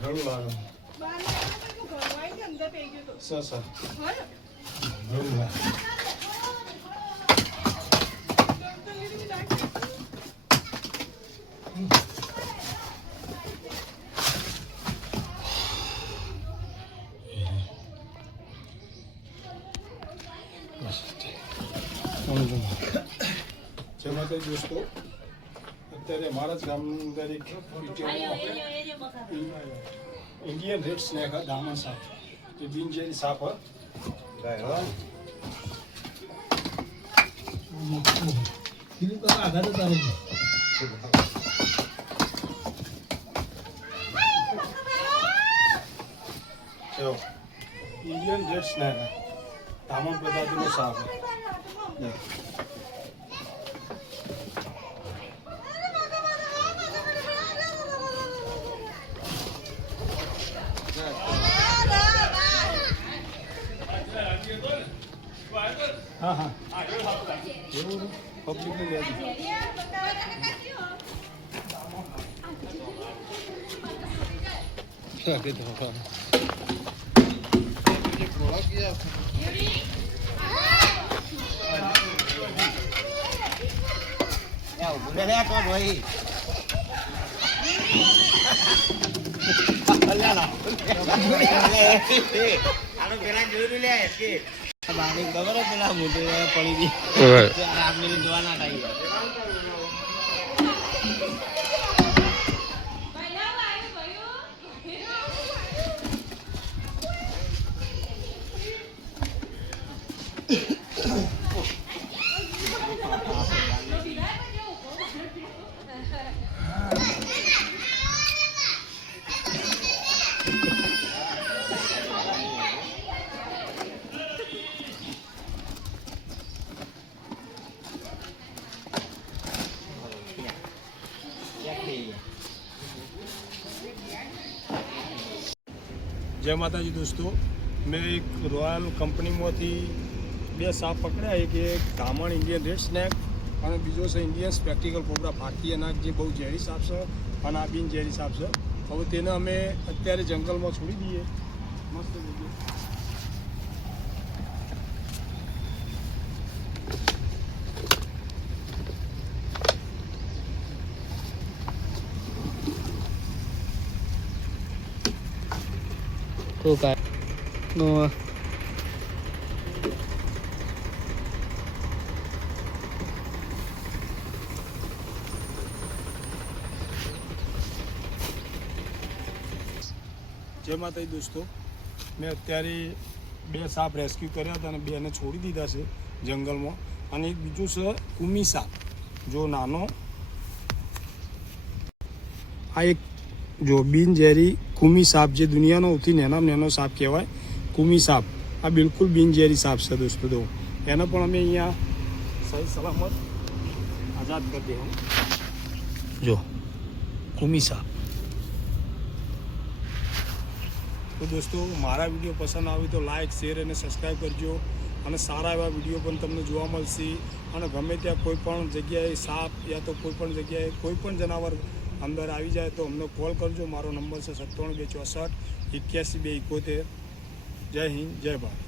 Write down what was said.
ઘણું લાગે sir sir ઘણું લાગે જેમાં તો દોસ્તો અત્યારે મારા જ ગામની અંદર એક ઇન્ડિયન રેડ સ્નેક દામણ સાપ જે બિનઝેરી સાપ ઇન્ડિયન રેડ સ્નેક દામણ પ્રજાતિનો સાપ हाँ हाँ पब्लिक में ले બાની ખબર પેલા મોટે પડી ગઈ આપને જોવાના ટાઈમ जय माता जी दोस्तों, मैं एक रॉयल कंपनी में बे साप पकड़ा एक दामण इंडियन रेड स्नेक और बीजो से इंडियन स्पेक्टिकल कोबरा भारतीय नाग जे बहुत झेरी साप है और आ बिन झेरी साप है। હવે તેને અમે અત્યારે જંગલમાં છોડી દઈએ મસ્ત તો કાય નો जय माता दी दोस्तों, मैं अत्यारे बे साप रेस्क्यू कर्या था और बेने छोड़ी दीधा से जंगल में और एक बीजू से कुमी साप जो नानो आ एक जो बिन झेरी कुमी साप जो दुनिया सौथी नेना नेनो साप कहवाय कुमी साप आ बिल्कुल बिन झेरी साप है दोस्तों। तो एने पण अमे अहींया सही सलामत आज़ाद कर देवा जो कुमी साप। तो दोस्तों मारा वीडियो पसंद आवे तो लाइक शेर और सब्सक्राइब करजो और सारा एवा वीडियो पण तमने जोवा मळशे और गमे त्या कोईपण जग्याए साप या तो कोईपण जग्याए कोईपण जनावर अंदर आई जाए तो हमने कॉल करजो। मारो नंबर है 97 264 81 271। जय हिंद जय भारत।